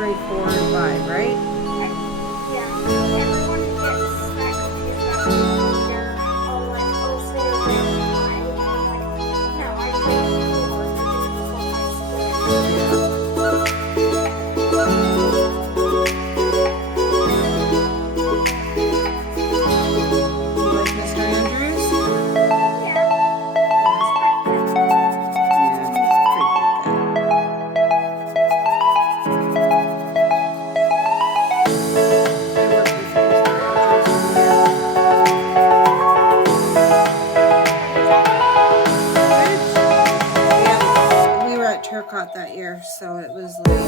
grade 4 and 5, right? Yeah. Everyone gets that confused about it. They're all like, oh, so you're grade 5? And I'm like, no, I'm grade 4. You're doing full high school. You like Mr. Andrews? Yeah. It's pretty good. Yeah, he's a pretty good guy. I worked with Mr. Andrews one year. Yeah, we were at Turcotte that year, so it was like.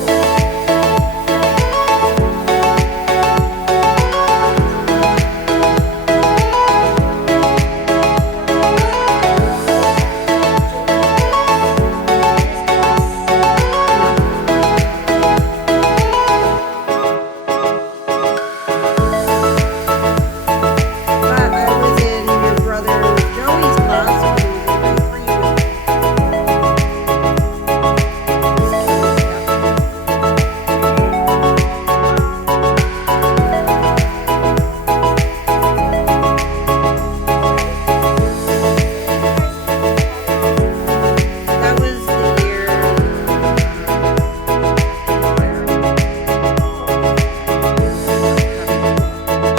But I was in your brother Joey's class when he was in grade 3 with that was the year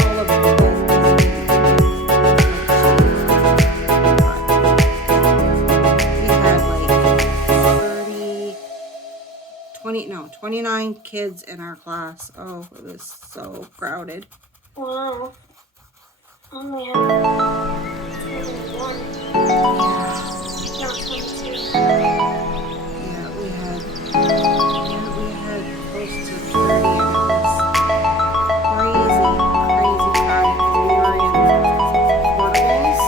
all of both we had like 29 kids in our class. Oh, it was so crowded. Wow. I only have 21. Not 22. Yeah, we had close to 30 and it was crazy crowded because we were in portables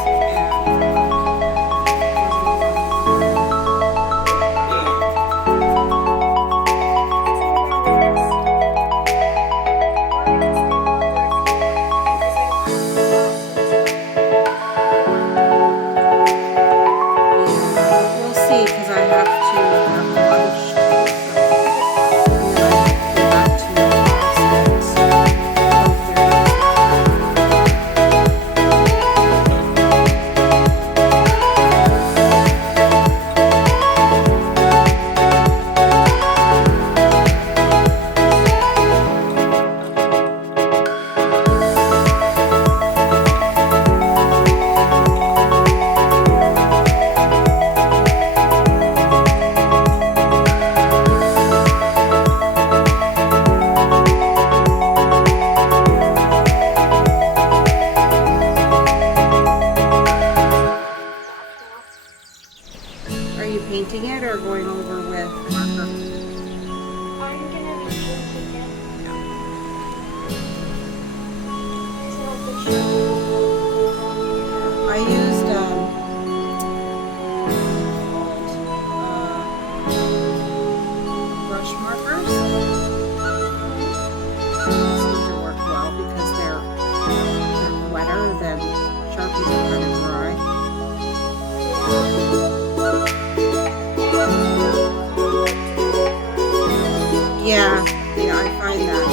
we'll see because I have to have lunch too, so and then I have to go back to my class Are you painting it or going over with marker? I'm gonna be painting it. So the I used brush markers. They seem to work well because they're wetter than Sharpies are kind of dry. Yeah, I find that.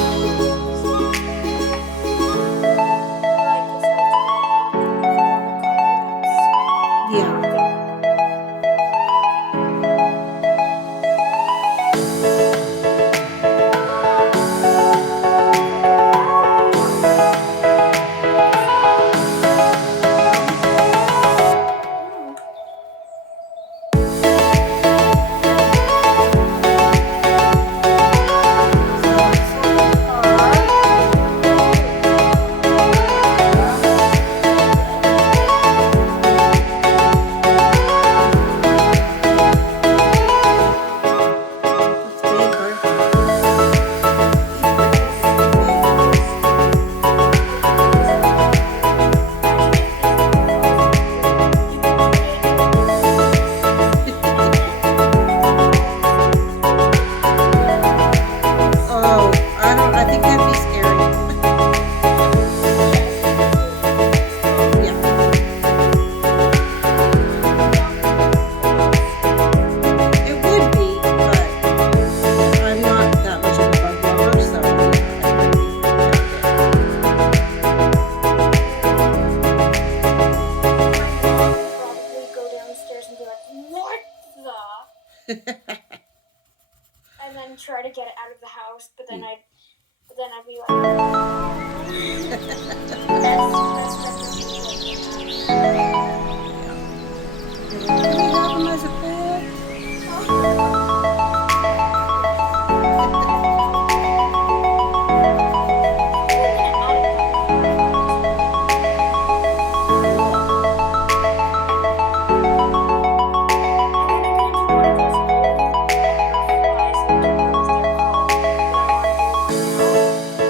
and then try to get it out of the house, but then I'd be like, that's definitely Can we have him as a pet?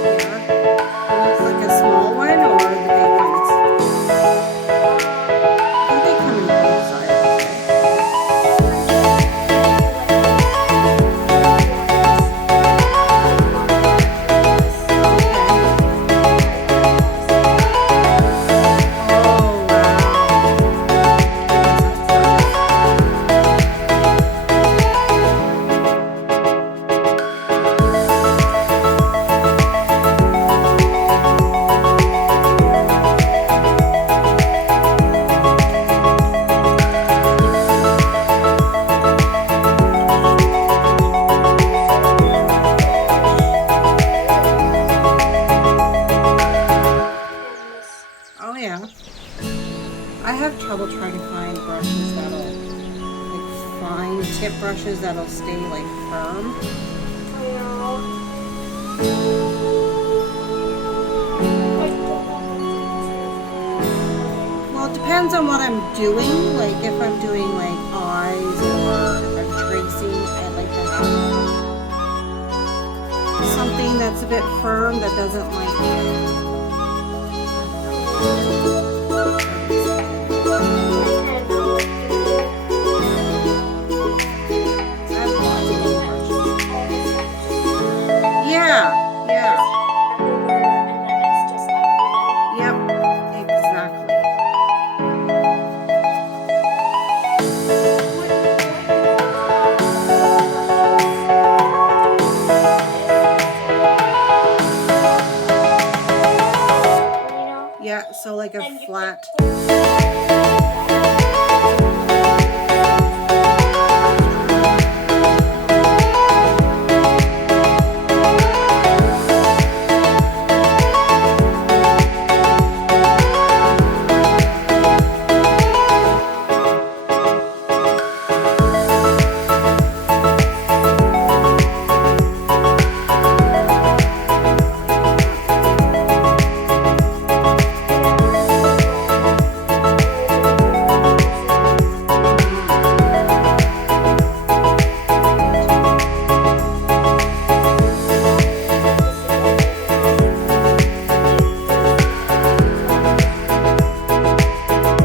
Yeah. Like a small one or the big ones? I think they come in both sizes. Oh, Oh yeah. I have trouble trying to find brushes that'll, like fine tip brushes that'll stay like firm. Well, it depends on what I'm doing. Like if I'm doing like eyes or if I'm tracing, I like to have something that's a bit firm that doesn't like. Yeah. Yep. Exactly. Yeah. So like a flat.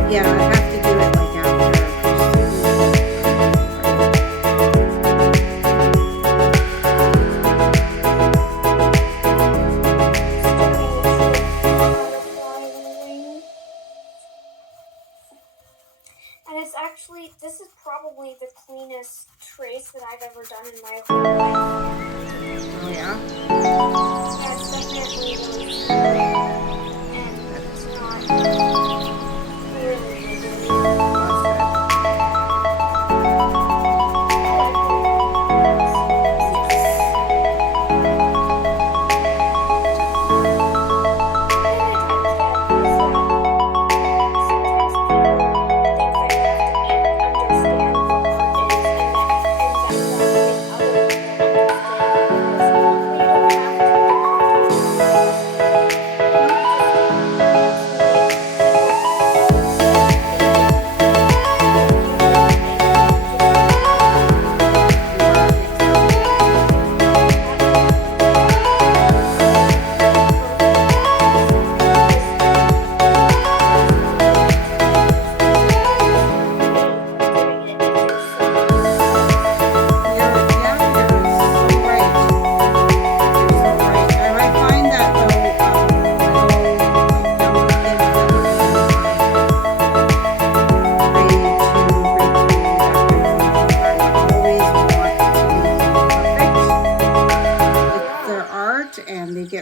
Yeah, I have to do it like after. And it's actually, this is probably the cleanest trace that I've ever done in my whole life. Oh yeah. Yeah, it's definitely really smooth, and it's not really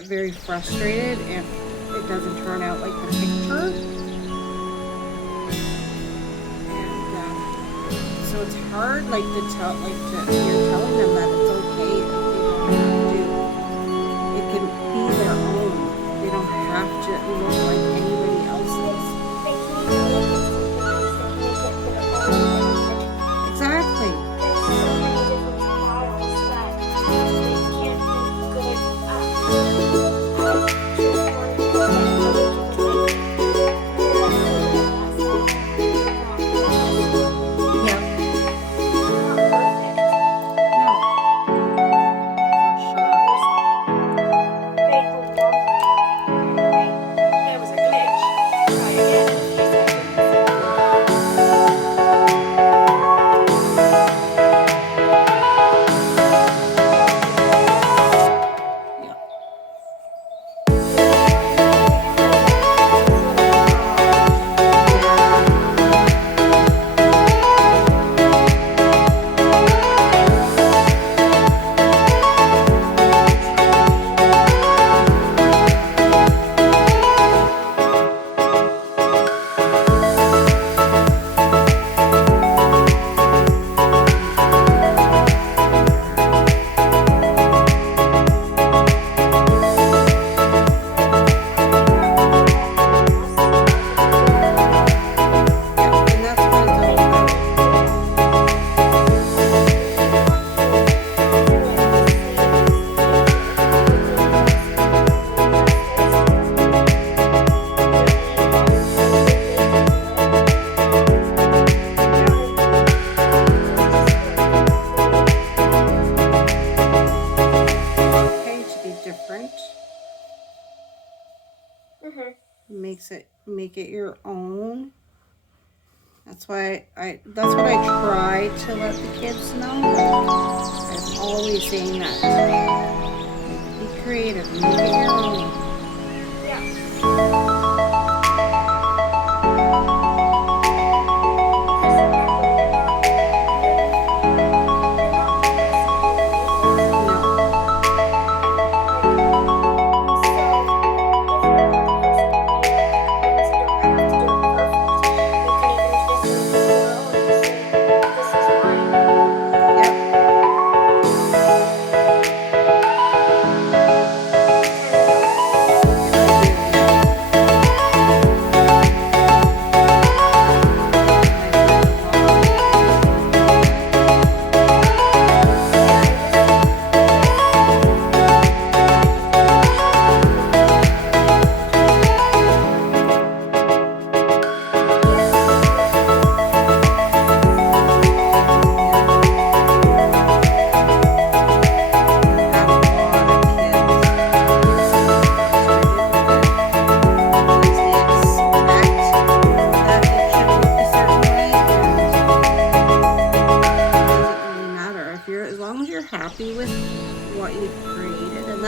very frustrated if it doesn't turn out like the picture. And so it's hard, like to tell, you're telling them that it's okay that they don't have to. It can be their own. They don't have to look like anybody else's. They can even make it something else. They can make it their own thing. Exactly. There's so many different styles that they can't be good at. Just one thing that other people like. Yeah. Not perfect. No. For sure. Okay, hold on. There was a glitch. Try again in a few seconds. Yeah. Yeah. And that's what it's all about. Okay to be different. Make it your own. That's why that's what I try to let the kids know. I'm always saying that. Be creative, make it your own. No. Yep. As long as you're happy with what you've created, and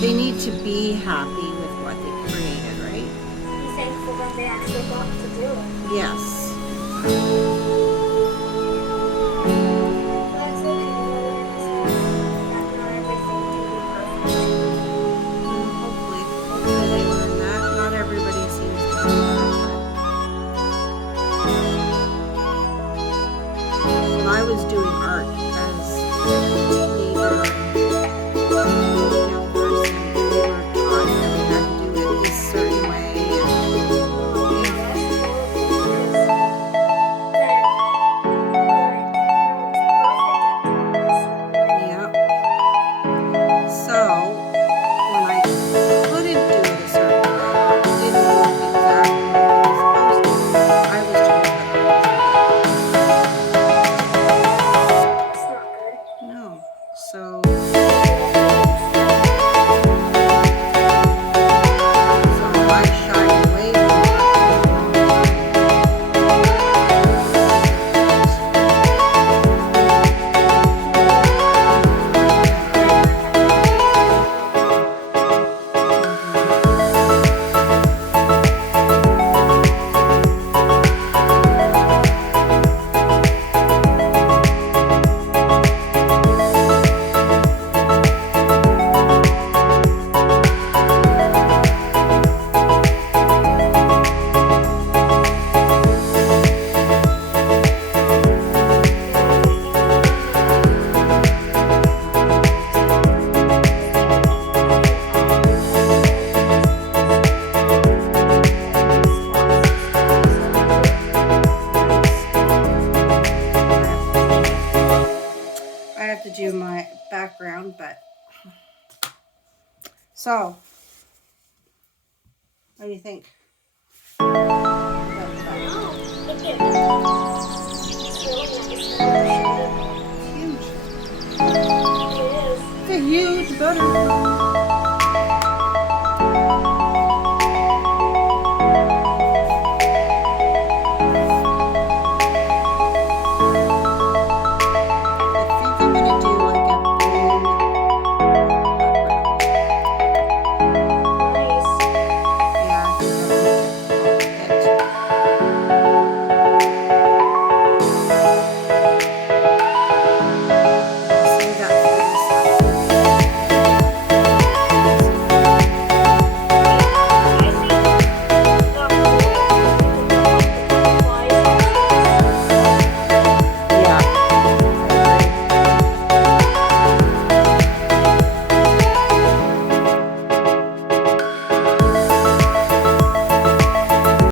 they need to be happy with what they created, right? Be thankful that they actually got to do it. Yes. That's okay. That not everything can be perfect. Hopefully they learn that. Not everybody seems to do that. But when I was doing art as a teenager and young person, we were taught that we had to do it this certain way. Yeah. So when I couldn't do it a certain way, or it didn't work exactly like it was supposed to, I was told that I wasn't good. It's not good. No. to do my background, but so what do you think? It's really nice. Huge. It is. It's a huge butter.